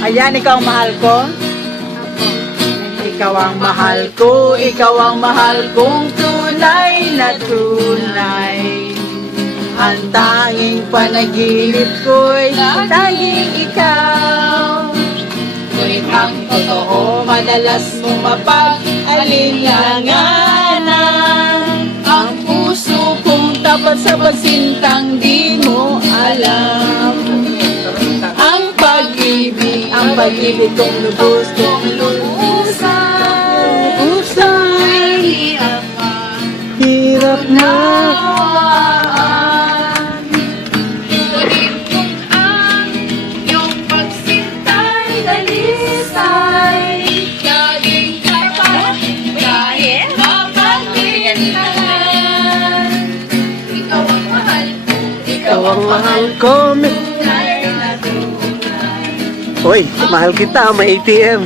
Ayan, ikaw ang mahal ko. Ikaw ang mahal ko, ikaw ang mahal kong tunay na tunay. Ang tanging panaginip ko'y tanging ikaw. Ngunit ang totoo, madalas mong mapag-alinlanganan. Ang puso kong tapat sa pagsintang di mo alam. Ang pag-ibig kong lubos kong lubusan. Hirap na. Ngunit kung ang iyong pagsintay dalisay, laging kahit mapaglintahan. Ikaw ang mahal ko, Ikaw ang mahal ko. tunay na tunay. Hoy, mahal kita, may ATM.